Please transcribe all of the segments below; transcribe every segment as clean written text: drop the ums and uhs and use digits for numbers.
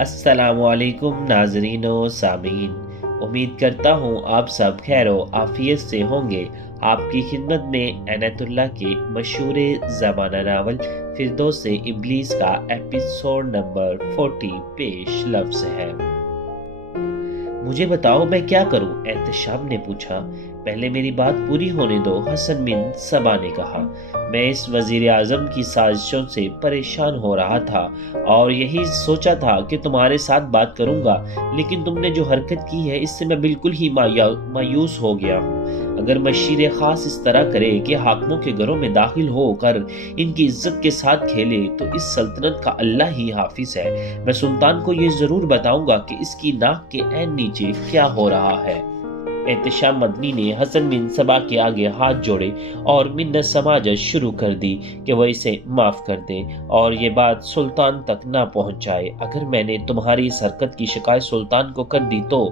अस्सलामु अलैकुम नाजरीन व सामीन। उम्मीद करता हूँ आप सब खैर व आफियत से होंगे। आपकी खिदमत में अनातुल्लाह के मशहूर ज़माना नावल फिरदौस इब्लीस का एपिसोड नंबर 40 पेश लफ्ज़ है। मुझे बताओ मैं क्या करूं? एहतशाम ने पूछा। पहले मेरी बात पूरी होने दो, हसन बिन सबा ने कहा। मैं इस वजीर आजम की साजिशों से परेशान हो रहा था और यही सोचा था कि तुम्हारे साथ बात करूंगा, लेकिन तुमने जो हरकत की है इससे मैं बिल्कुल ही मायूस हो गया हूँ। अगर मशीर खास इस तरह करे कि हाकिमों के घरों में दाखिल होकर इनकी इज्जत के साथ खेले तो इस सल्तनत का अल्लाह ही हाफिज है। मैं सुल्तान को ये जरूर बताऊंगा कि इसकी नाक के ऐन नीचे क्या हो रहा है। एहतशाम मदनी ने हसन बिन सबा के आगे हाथ जोड़े और मिन्नत समाजत शुरू कर दी कि वह इसे माफ कर दे और ये बात सुल्तान तक ना पहुंच जाए। अगर मैंने तुम्हारी इस हरकत की शिकायत सुल्तान को कर दी तो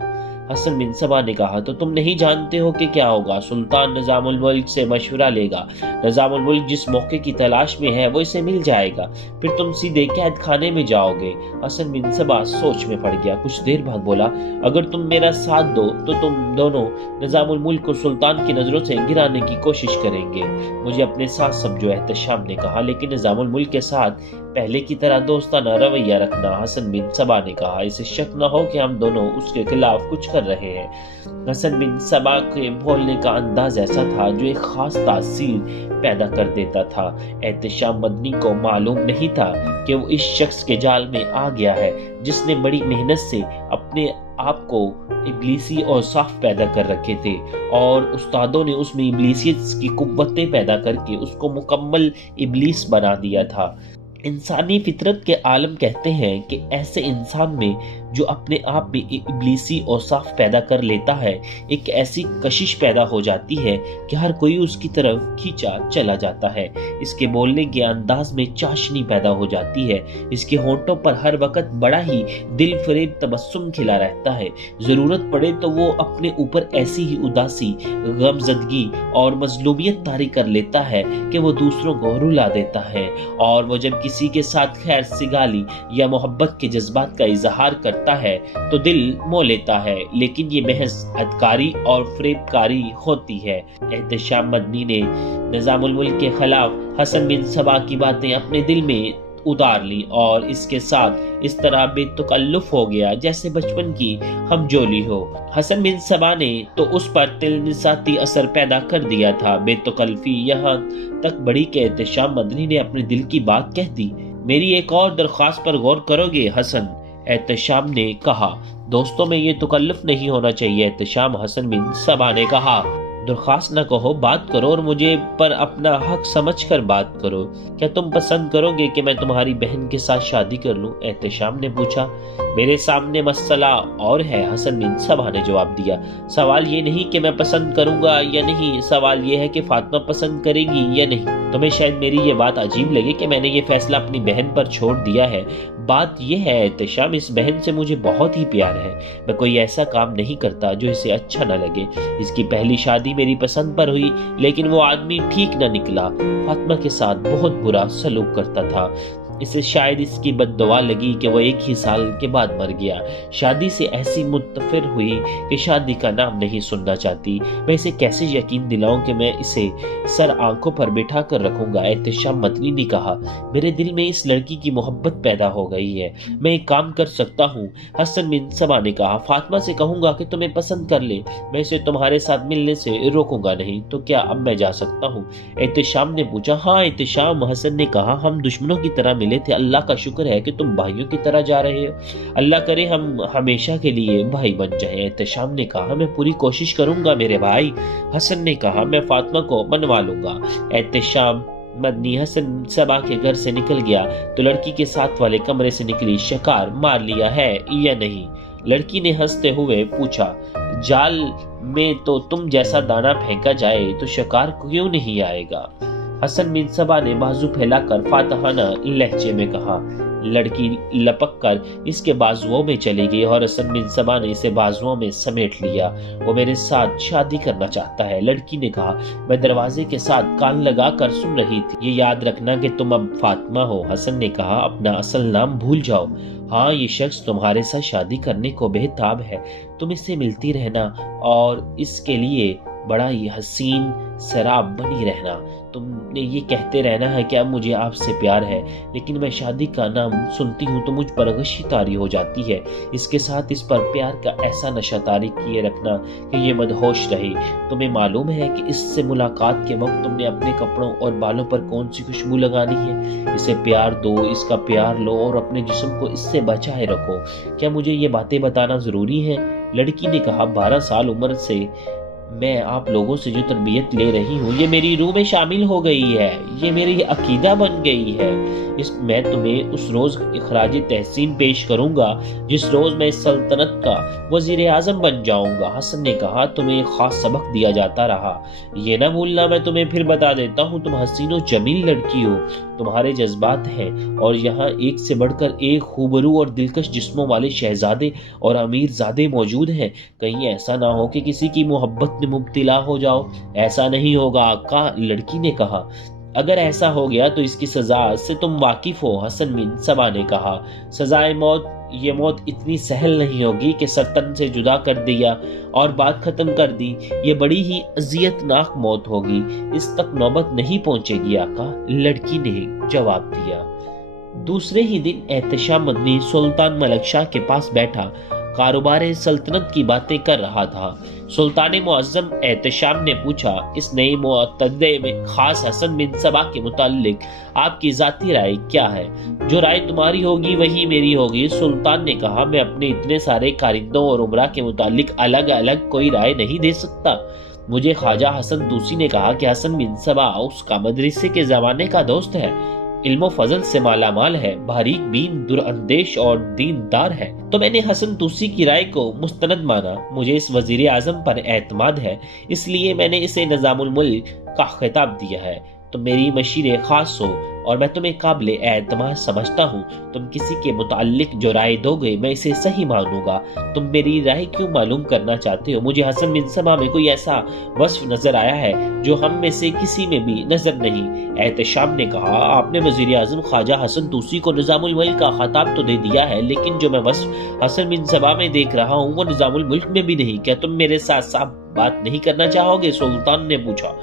हसन बिन सबा ने कहा, तो तुम नहीं जानते हो कि क्या होगा। सुल्तान निजामुल मुल्क से मशवरा लेगा। निजामुल मुल्क जिस मौके की तलाश में है वो इसे मिल जाएगा, फिर तुम सीधे कैद खाने में जाओगे। हसन बिन सबा सोच में पड़ गया। कुछ देर बाद बोला, अगर तुम मेरा साथ दो तो तुम दोनों निजामुल मुल्क को सुल्तान की नजरों से गिराने की कोशिश करेंगे। मुझे अपने साथ समझो, एहतशाम ने कहा, लेकिन निजामुल मुल्क के साथ पहले की तरह दोस्ताना रवैया रखना। हसन बिन सबा ने कहा, इसे शक न हो कि हम दोनों उसके खिलाफ कुछ कर रहे हैं। हसन बिन सबा के बोलने का अंदाज ऐसा था जो एक खास तासीर पैदा कर देता था। एहतशाम मदनी को मालूम नहीं था कि वो इस शख्स के जाल में आ गया है जिसने बड़ी मेहनत से अपने आप को इब्लीसी और साफ पैदा कर रखे थे और उस्तादों ने उसमें इब्लीसियत की कुव्वतें पैदा करके उसको मुकम्मल इब्लीस बना दिया था। इंसानी फितरत के आलम कहते हैं कि ऐसे इंसान में जो अपने आप में इब्लीसी और साफ पैदा कर लेता है, एक ऐसी कशिश पैदा हो जाती है कि हर कोई उसकी तरफ खींचा चला जाता है। इसके बोलने के अंदाज में चाशनी पैदा हो जाती है। इसके होंठों पर हर वक्त बड़ा ही दिल फरेब तबस्सुम खिला रहता है। जरूरत पड़े तो वो अपने ऊपर ऐसी ही उदासी, गमजदगी और मजलूमियत तारी कर लेता है कि वो दूसरों को रुला देता है। और वो जब किसी के साथ खैर सिगाली या मोहब्बत के जज्बात का इजहार करता है तो दिल मोह लेता है, लेकिन ये महज अदकारी और फरेबकारी होती है। एहतशाम मदनी ने निजामुल मुल्क के खिलाफ हसन बिन सबा की बातें अपने दिल में उतार ली और इसके साथ इस तरह बेतकल्लुफ हो गया जैसे बचपन की हमजोली हो। हसन बिन सबा ने तो उस पर तिलमिसाती असर पैदा कर दिया था। बेतकल्फी यहाँ तक बड़ी कि एहतशाम मदनी ने अपने दिल की बात कह दी। मेरी एक और दरख्वास्त पर गौर करोगे हसन? एहतशाम ने कहा। दोस्तों में ये तकल्लुफ नहीं होना चाहिए एहतशाम, हसन बिन सबा ने कहा। दरख्वास्त न कहो, बात करो और मुझे पर अपना हक समझकर बात करो। क्या तुम पसंद करोगे कि मैं तुम्हारी बहन के साथ शादी कर लूं? एहतशाम ने पूछा। मेरे सामने मसला और है, हसन बिन सबा ने जवाब दिया। सवाल ये नहीं कि मैं पसंद करूंगा या नहीं, सवाल ये है कि फातिमा पसंद करेगी या नहीं। तुम्हें शायद मेरी ये बात अजीब लगे कि मैंने ये फैसला अपनी बहन पर छोड़ दिया है। बात यह है एहतशाम, इस बहन से मुझे बहुत ही प्यार है। मैं कोई ऐसा काम नहीं करता जो इसे अच्छा न लगे। इसकी पहली शादी मेरी पसंद पर हुई, लेकिन वो आदमी ठीक न निकला। फातिमा के साथ बहुत बुरा सलूक करता था। इसे शायद इसकी बद्दुआ लगी कि वो एक ही साल के बाद मर गया। शादी से ऐसी मुत्तफिर हुई कि शादी का नाम नहीं सुनना चाहती। मैं इसे कैसे यकीन दिलाऊं कि मैं इसे सर आंखों पर बिठा कर रखूंगा? एहतशाम मदनी ने कहा। मेरे दिल में इस लड़की की मोहब्बत पैदा हो गई है। मैं एक काम कर सकता हूँ, हसन बिन सबा ने कहा। फातिमा से कहूंगा कि तुम्हें पसंद कर ले। मैं इसे तुम्हारे साथ मिलने से रोकूंगा नहीं। तो क्या अब मैं जा सकता हूँ? एहतशाम ने पूछा। हाँ एहतशाम, हसन ने कहा। हम दुश्मनों की तरह मिले थे, अल्लाह का शुक्र है कि तुम भाइयों की तरह जा रहे हो। अल्लाह करे हम हमेशा के लिए भाई बन जाएं। एहतशाम ने कहा। मैं पूरी कोशिश करूंगा मेरे भाई। हसन ने कहा। मैं फातिमा को मनवा लूंगा। एहतशाम मदनी हसन सबा के घर से निकल गया तो लड़की के साथ वाले कमरे से निकली। शिकार मार लिया है या नहीं? लड़की ने हंसते हुए पूछा। जाल में तो तुम जैसा दाना फेंका जाए तो शिकार क्यों नहीं आएगा? हसन बिन सबा ने बाजू फैलाकर फातहाना लहजे में कहा। लड़की लपक कर इसके बाजुओं में चली गई और हसन बिन सबा ने इसे बाजुओं में समेट लिया। वो मेरे साथ शादी करना चाहता है। लड़की ने कहा। मैं दरवाजे के साथ कान लगा कर सुन रही थी। ये याद रखना कि तुम अब फातिमा हो। हसन ने कहा। अपना असल नाम भूल जाओ। हाँ, ये शख्स तुम्हारे साथ शादी करने को बेताब है। तुम इससे मिलती रहना और इसके लिए बड़ा ही हसीन शराब बनी रहना। तुमने ये कहते रहना है कि अब मुझे आपसे प्यार है, लेकिन मैं शादी का नाम सुनती हूँ तो मुझ पर गशी तारी हो जाती है। इसके साथ इस पर प्यार का ऐसा नशा तारी किए रखना कि ये मदहोश रहे। तुम्हें मालूम है कि इससे मुलाकात के वक्त तुमने अपने कपड़ों और बालों पर कौन सी खुशबू लगानी है। इसे प्यार दो, इसका प्यार लो और अपने जिस्म को इससे बचाए रखो। क्या मुझे ये बातें बताना जरूरी है? लड़की ने कहा। 12 साल उम्र से मैं आप लोगों से जो तरबियत ले रही हूँ ये मेरी रूह में शामिल हो गई है, ये मेरी अकीदा बन गई है। मैं तुम्हें उस रोज इखराज तहसीन पेश करूंगा जिस रोज मैं इस सल्तनत का वजीर आजम बन जाऊंगा। हसन ने कहा। तुम्हें खास सबक दिया जाता रहा, ये ना भूलना। मैं तुम्हें फिर बता देता हूँ, तुम हसीन और जमील लड़की हो, तुम्हारे जज्बात हैं और यहाँ एक से बढ़कर एक खूबरू और दिलकश जिस्मों वाले शहजादे और अमीर जादे मौजूद हैं। कहीं ऐसा ना हो कि किसी की मोहब्बत में मुब्तिला हो जाओ। ऐसा नहीं होगा आका, लड़की ने कहा। अगर ऐसा हो गया तो इसकी सजा से तुम वाकिफ हो। हसन बिन सबा ने कहा। सजाए मौत, ये मौत इतनी सहल नहीं होगी कि सल्तन से जुदा कर दिया और बात खत्म कर दी। ये बड़ी ही अजियतनाक मौत होगी। इस तक नौबत नहीं पहुंचेगी आका, लड़की ने जवाब दिया। दूसरे ही दिन एहतशाम मदनी सुल्तान मलिक शाह के पास बैठा कारोबार सल्तनत की बातें कर रहा था। सुल्तान मुअज्जम एहतशाम ने पूछा। इस नए मुअत्तदे में खास हसन बिन सबा के मुताल्लिक आपकी जाती राय क्या है? जो राय तुम्हारी होगी वही मेरी होगी, सुल्तान ने कहा। मैं अपने इतने सारे कारिंदों और उमरा के मुताल्लिक अलग अलग कोई राय नहीं दे सकता। मुझे ख्वाजा हसन तूसी ने कहा कि हसन बिन सबा उसका मदरसे के जमाने का दोस्त है, इल्म फजल से मालामाल है, बारीक बीन, दुरअंदेश और दीनदार है। तो मैंने हसन तूसी की राय को मुस्तनद माना। मुझे इस वजीर आजम पर एतमाद है, इसलिए मैंने इसे निजामुल मुल्क का खिताब दिया है। तुम मेरी मशीर खास हो और मैं तुम्हें काबिल एतमाद समझता हूँ। तुम किसी के मुताल्लिक जो राय दोगे मैं इसे सही मानूंगा। तुम मेरी राय क्यों मालूम करना चाहते हो? मुझे हसन बिन सबा में कोई ऐसा वस्फ नजर आया है जो हम में से किसी में भी नजर नहीं। एहतशाम ने कहा। आपने वजीर आजम ख्वाजा हसन तूसी को निजामुल मुल्क का खिताब तो दे दिया है, लेकिन जो मैं वस्फ हसन बिन सबा में देख रहा हूँ वो निजामुल मुल्क में भी नहीं। क्या तुम मेरे साथ साफ बात नहीं करना चाहोगे? सुल्तान ने पूछा।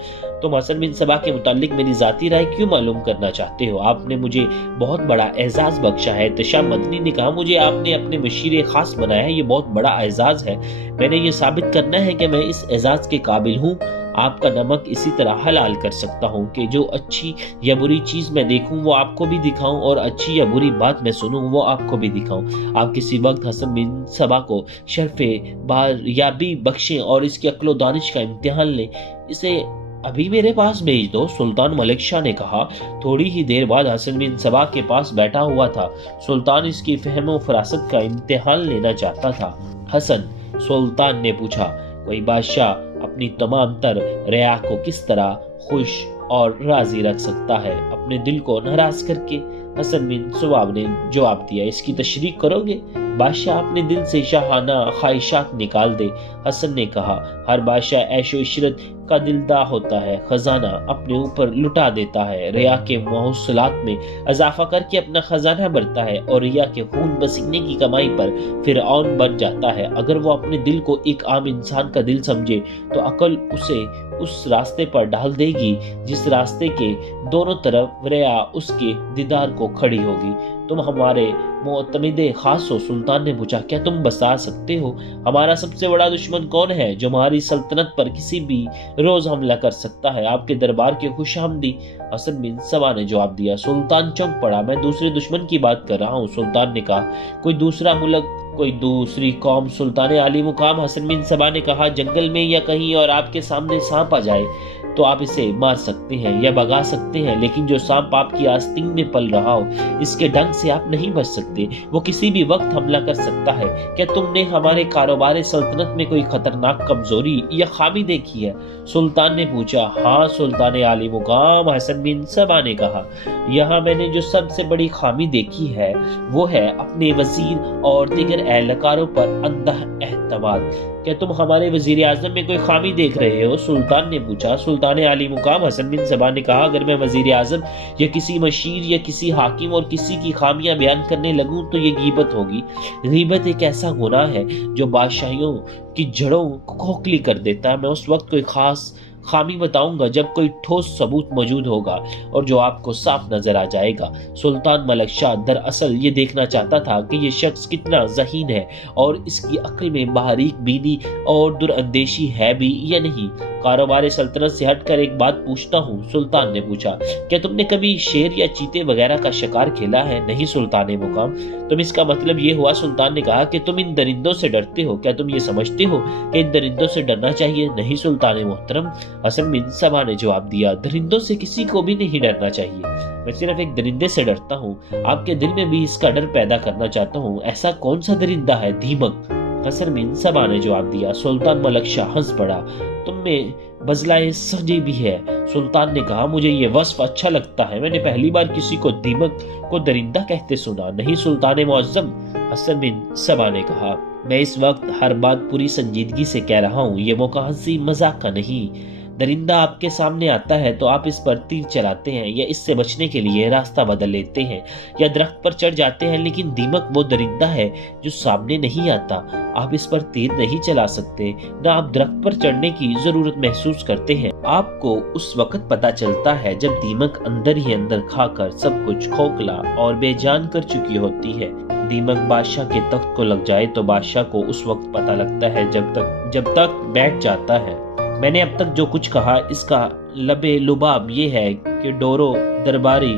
तुम हसन बिन सबा के मुताल्लिक मेरी जाती राय क्यों मालूम करना चाहते हो? आपने मुझे बहुत बड़ा एजाज बख्शा है। एहतशाम मदनी ने कहा। मुझे आपने अपने मशीर खास बनाया है, ये बहुत बड़ा एजाज है। मैंने ये साबित करना है कि मैं इस एजाज के काबिल हूँ। आपका नमक इसी तरह हलाल कर सकता हूँ कि जो अच्छी या बुरी चीज मैं देखूं वो आपको भी दिखाऊं और अच्छी या बुरी बात मैं सुनूं वो आपको भी दिखाऊं। आप किसी वक्त हसन बिन सबा को शर्फे बारियाबी बख्शें और इसकी अक्लो दानिश का इम्तिहान लें। इसे अभी मेरे पास भेज दो, सुल्तान मलिक शाह ने कहा। थोड़ी ही देर बाद हसन बिन सबा के पास बैठा हुआ था। सुल्तान इसकी फहम और फरासत का इम्तिहान लेना चाहता था। हसन, सुल्तान ने पूछा, कोई बादशाह अपनी तमाम तर रिया को किस तरह खुश और राजी रख सकता है अपने दिल को नाराज करके? हसन बिन सबा ने जवाब दिया। इसकी तशरीह करोगे? बादशाह अपने दिल से शाहाना ख्वाहिशात निकाल दे। हसन ने कहा। हर बादशाह ऐशो इशरत का दिलदार होता है, खजाना अपने ऊपर लुटा देता है, रिया के मौसलात में इजाफा करके अपना खजाना भरता है और रिया के खून पसीने की कमाई पर फिरऔन बन जाता है। अगर वो अपने दिल को एक आम इंसान का दिल समझे तो अकल उसे उस रास्ते पर डाल देगी जिस रास्ते के दोनों तरफ रिया उसके दीदार को खड़ी होगी। तुम हमारे मुअतमिदे खास हो, सुल्तान ने पूछा। क्या तुम बता सकते हो हमारा सबसे बड़ा दुश्मन कौन है जो हमारी सल्तनत पर किसी भी रोज हमला कर सकता है? आपके दरबार के खुशामदी, हसन बिन सबा ने जवाब दिया। सुल्तान चौंक पड़ा। मैं दूसरे दुश्मन की बात कर रहा हूँ, सुल्तान ने कहा। कोई दूसरा मुल्क, कोई दूसरी कौम? सुल्तान आली मुकाम हसन बिन सबा ने कहा। जंगल में या कहीं और आपके सामने सांप आ जाए तो आप इसे मार सकते हैं या भगा सकते हैं, लेकिन जो सांप आपकी आस्तीन में पल रहा हो, इसके डंक से आप नहीं बच सकते। वो किसी भी वक्त हमला कर सकता है। क्या तुमने हमारे कारोबार सल्तनत में कोई खतरनाक कमजोरी या खामी देखी है? सुल्तान ने पूछा। हाँ सुल्तान आली मुकाम, हसन बिन सबा ने कहा, यहाँ मैंने जो सबसे बड़ी खामी देखी है वो है अपने वजीर और दीगर एहलकारों पर अंधा एतमाद। क्या तुम हमारे वजीर आजम में कोई खामी देख रहे हो? सुल्तान ने पूछा। सुल्तान आली मुकाम हसन बिन सबा ने कहा, अगर मैं वजीर आजम या किसी मशीर या किसी हाकिम और किसी की खामियां बयान करने लगूं तो ये गीबत होगी। गीबत एक ऐसा गुनाह है जो बादशाहियों की जड़ों को खोखली कर देता है। मैं उस वक्त कोई खास खामी बताऊंगा जब कोई ठोस सबूत मौजूद होगा और जो आपको साफ नजर आ जाएगा। सुल्तान मलक शाह दरअसल ये देखना चाहता था कि ये शख्स कितना ज़हीन है और इसकी अक्ल में बारीक बीनी और दुरअंदेशी है भी या नहीं। कारोबार सल्तनत से हटकर एक बात पूछता हूँ, सुल्तान ने पूछा, क्या तुमने कभी शेर या चीते वगैरह का शिकार खेला है? नहीं सुल्तान मुकाम। तुम इसका मतलब ये हुआ? सुल्तान ने कहा कि तुम इन दरिंदों से डरते हो। क्या तुम ये समझते हो कि इन दरिंदों से डरना चाहिए? नहीं सुल्तान मोहतरम, हसन बिन सबा ने जवाब दिया, दरिंदों से किसी को भी नहीं डरना चाहिए। मैं सिर्फ एक दरिंदे से डरता हूँ। आपके दिल में भी इसका डर पैदा करना चाहता हूँ। ऐसा कौन सा दरिंदा है? दीमक, हसन बिन सबा ने जवाब दिया। सुल्तान मलक शाह हंस पड़ा। तुम में बजलाए सजे भी है। सुल्तान ने कहा, मुझे ये वस्फ अच्छा लगता है। मैंने पहली बार किसी को दीमक को दरिंदा कहते सुना। नहीं सुल्तान मुअज्जम, हसन बिन सबा ने कहा, मैं इस वक्त हर बात पूरी संजीदगी से कह रहा हूँ। ये मौका हंसी मजाक का नहीं। दरिंदा आपके सामने आता है तो आप इस पर तीर चलाते हैं या इससे बचने के लिए रास्ता बदल लेते हैं या दरख्त पर चढ़ जाते हैं, लेकिन दीमक वो दरिंदा है जो सामने नहीं आता। आप इस पर तीर नहीं चला सकते, ना आप दरख्त पर चढ़ने की जरूरत महसूस करते हैं। आपको उस वक्त पता चलता है जब दीमक अंदर ही अंदर खाकर सब कुछ खोखला और बेजान कर चुकी होती है। दीमक बादशाह के तख्त को लग जाए तो बादशाह को उस वक्त पता लगता है जब तक बैठ जाता है। मैंने अब तक जो कुछ कहा इसका लबे लुबाब ये है कि डोरो दरबारी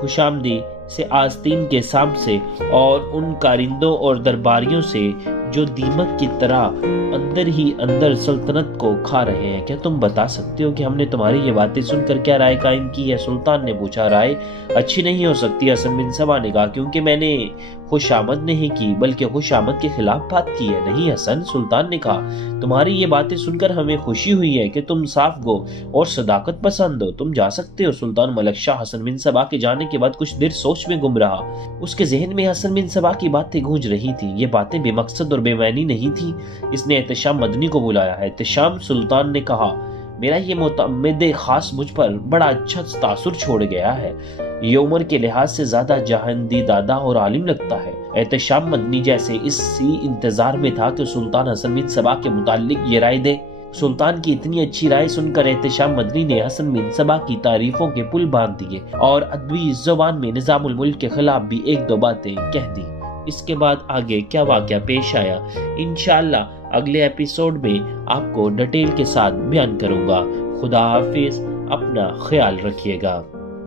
खुशामदी से आस्तीन के सांप से और उन कारिंदों और दरबारियों से जो दीमक की तरह अंदर ही अंदर सल्तनत को खा रहे हैं। क्या तुम बता सकते हो कि हमने तुम्हारी ये बातें सुनकर क्या राय कायम की है? सुल्तान ने पूछा। राय अच्छी नहीं हो सकती, हसन बिन सबा ने कहा, क्योंकि मैंने खुशामद नहीं की बल्कि खुशामद के खिलाफ बात की है। नहीं हसन, सुल्तान ने कहा, तुम्हारी ये बातें सुनकर हमें खुशी हुई है कि तुम साफ गो और सदाकत पसंद हो। तुम जा सकते हो। सुल्तान मलक शाह हसन बिन सबा के जाने के बाद कुछ देर सोच में गुम रहा। उसके जहन में हसन बिन सबा की बातें गूंज रही थी। ये बातें बेमकसद और बेमानी नहीं थी। इसने एहतशाम मदनी को बुलाया है। एहतशाम, सुल्तान ने कहा, मेरा ये मुतअम्मिद खास मुझ पर बड़ा अच्छा तासुर छोड़ गया है। ये उम्र के लिहाज से ज्यादा जहांदी दादा और आलिम लगता है। एहतशाम मदनी जैसे इसी इंतजार में था कि सुल्तान हसन बिन सबा के मुताल्लिक ये राय दे। सुल्तान की इतनी अच्छी राय सुनकर एहतशाम मदनी ने हसन बिन सबा की तारीफों के पुल बांध दिए और अदबी जुबान में निजामुल मुल्क के खिलाफ भी एक दो बातें कह दी। इसके बाद आगे क्या वाकया पेश आया, इंशाअल्लाह अगले एपिसोड में आपको डिटेल के साथ बयान करूंगा। खुदा हाफिज, अपना ख्याल रखिएगा।